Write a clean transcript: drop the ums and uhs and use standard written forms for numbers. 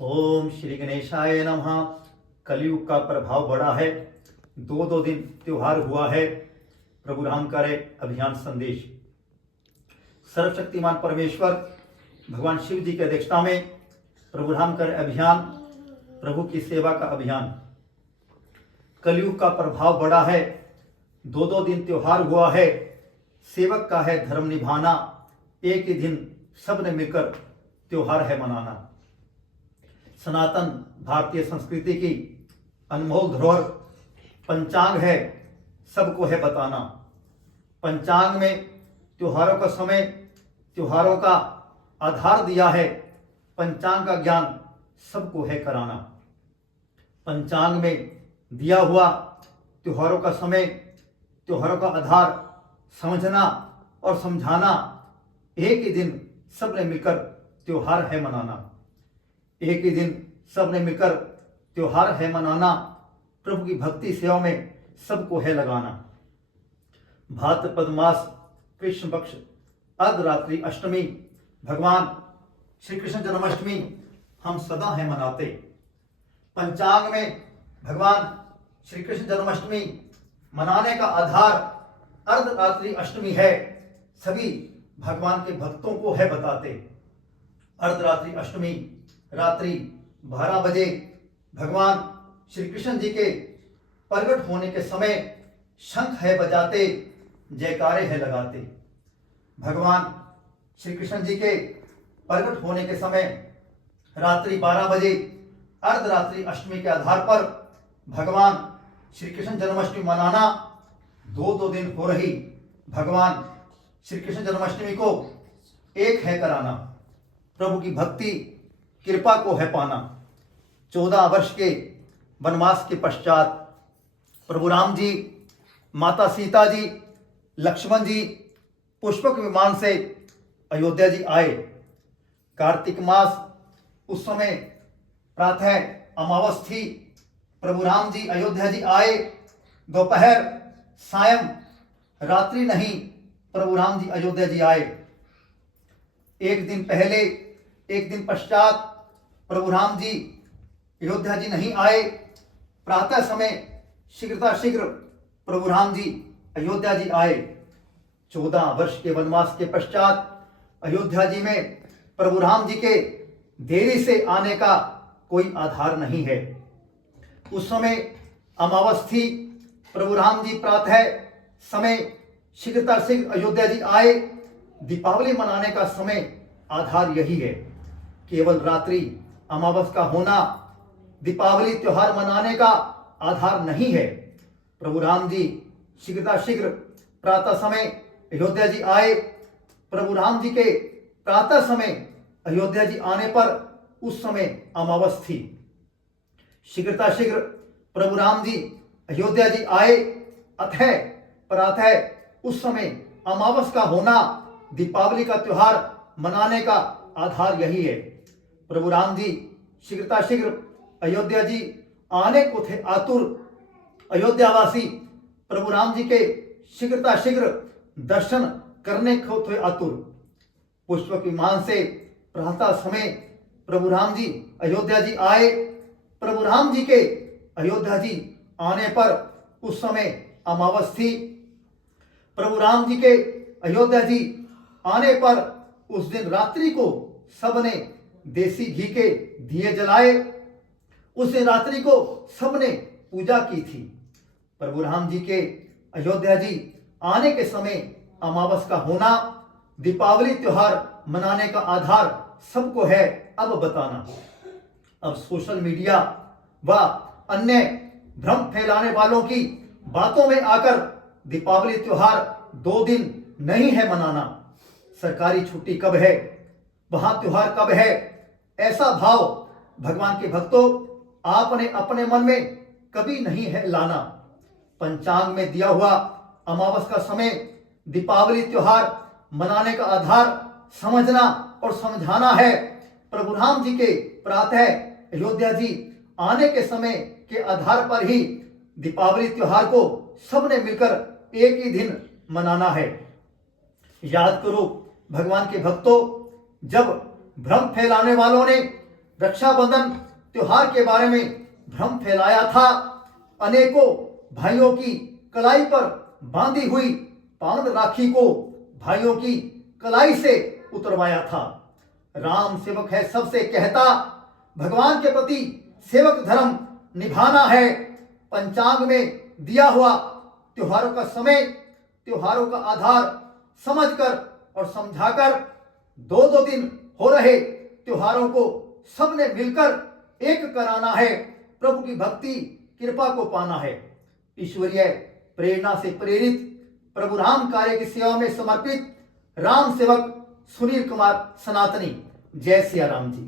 ओम श्री गणेशाय नमः। कलयुग का प्रभाव बड़ा है। दो दिन त्योहार हुआ है। प्रभु राम करे अभियान संदेश। सर्वशक्तिमान परमेश्वर भगवान शिव जी की अध्यक्षता में प्रभु राम करे अभियान, प्रभु की सेवा का अभियान। कलयुग का प्रभाव बड़ा है। दो दिन त्योहार हुआ है। सेवक का है धर्म निभाना। एक ही दिन सबने मिलकर त्योहार है मनाना। सनातन भारतीय संस्कृति की अनमोल धरोहर पंचांग है, सबको है बताना। पंचांग में त्योहारों का समय, त्योहारों का आधार दिया है। पंचांग का ज्ञान सबको है कराना। पंचांग में दिया हुआ त्योहारों का समय, त्योहारों का आधार समझना और समझाना। एक ही दिन सबने मिलकर त्योहार है मनाना। एक ही दिन सबने मिलकर त्योहार है मनाना। प्रभु की भक्ति सेवा में सबको है लगाना। भाद्रपद मास कृष्ण पक्ष अर्धरात्रि अष्टमी भगवान श्री कृष्ण जन्माष्टमी हम सदा है मनाते। पंचांग में भगवान श्री कृष्ण जन्माष्टमी मनाने का आधार अर्धरात्रि अष्टमी है। सभी भगवान के भक्तों को है बताते। अर्धरात्रि अष्टमी रात्रि 12 बजे भगवान श्री कृष्ण जी के प्रकट होने के समय शंख है बजाते, जयकारे है लगाते। भगवान श्री कृष्ण जी के प्रकट होने के समय रात्रि 12 बजे अर्धरात्रि अष्टमी के आधार पर भगवान श्री कृष्ण जन्माष्टमी मनाना। दो दिन हो रही भगवान श्री कृष्ण जन्माष्टमी को एक है कराना। प्रभु की भक्ति कृपा को है पाना। 14 वर्ष के वनवास के पश्चात प्रभु राम जी, माता सीता जी, लक्ष्मण जी पुष्पक विमान से अयोध्या जी आए। कार्तिक मास उस समय प्रातः अमावस थी। प्रभु राम जी अयोध्या जी आए। दोपहर सायं रात्रि नहीं, प्रभु राम जी अयोध्या जी आए। एक दिन पहले, एक दिन पश्चात प्रभु राम जी अयोध्या जी नहीं आए। प्रातः समय शीघ्र प्रभु राम जी अयोध्या जी आए। 14 वर्ष के वनवास के पश्चात अयोध्या जी में प्रभु राम जी के देरी से आने का कोई आधार नहीं है। उस समय अमावस थी। प्रभु राम जी प्रातः समय शीघ्र अयोध्या जी आए। दीपावली मनाने का समय आधार यही है। केवल रात्रि अमावस का होना दीपावली त्योहार मनाने का आधार नहीं है। प्रभु राम जी शीघ्र प्रातः समय अयोध्या जी आए। प्रभु राम जी के प्रातः समय अयोध्या जी आने पर उस समय अमावस थी। शीघ्र प्रभु राम जी अयोध्या जी आए। अतः प्रातः उस समय अमावस का होना दीपावली का त्योहार मनाने का आधार यही है। प्रभु राम जी शीघ्र अयोध्या जी आने को थे आतुर। अयोध्यावासी प्रभु राम जी के शीघ्र दर्शन करने को थे आतुर। पुष्पक विमान से प्रातः समय प्रभु राम जी अयोध्या जी आए। प्रभु राम जी के अयोध्या जी आने पर उस समय अमावस थी। प्रभु राम जी के अयोध्या जी आने पर उस दिन रात्रि को सबने देसी घी के दिए जलाए। उस दिन रात्रि को सबने पूजा की थी। प्रभु राम जी के अयोध्या जी आने के समय अमावस का होना दीपावली त्योहार मनाने का आधार सबको है अब बताना। अब सोशल मीडिया व अन्य भ्रम फैलाने वालों की बातों में आकर दीपावली त्योहार 2 दिन नहीं है मनाना। सरकारी छुट्टी कब है, वहां त्योहार कब है, ऐसा भाव भगवान के भक्तों आपने अपने मन में कभी नहीं है लाना। पंचांग में दिया हुआ अमावस का समय दीपावली त्योहार मनाने का आधार समझना और समझाना है। प्रभु राम जी के प्रातः अयोध्या जी आने के समय के आधार पर ही दीपावली त्योहार को सबने मिलकर एक ही दिन मनाना है। याद करो भगवान के भक्तों, जब भ्रम फैलाने वालों ने रक्षाबंधन त्योहार के बारे में भ्रम फैलाया था। अनेकों भाइयों की कलाई पर बांधी हुई पावन राखी को भाइयों की कलाई से उतरवाया था। राम सेवक है सबसे कहता, भगवान के प्रति सेवक धर्म निभाना है। पंचांग में दिया हुआ त्योहारों का समय, त्योहारों का आधार समझकर और समझाकर 2-2 दिन हो रहे त्योहारों को सबने मिलकर एक कराना है। प्रभु की भक्ति कृपा को पाना है। ईश्वरीय प्रेरणा से प्रेरित प्रभु राम कार्य की सेवा में समर्पित राम सेवक सुनील कुमार सनातनी। जय सिया राम जी।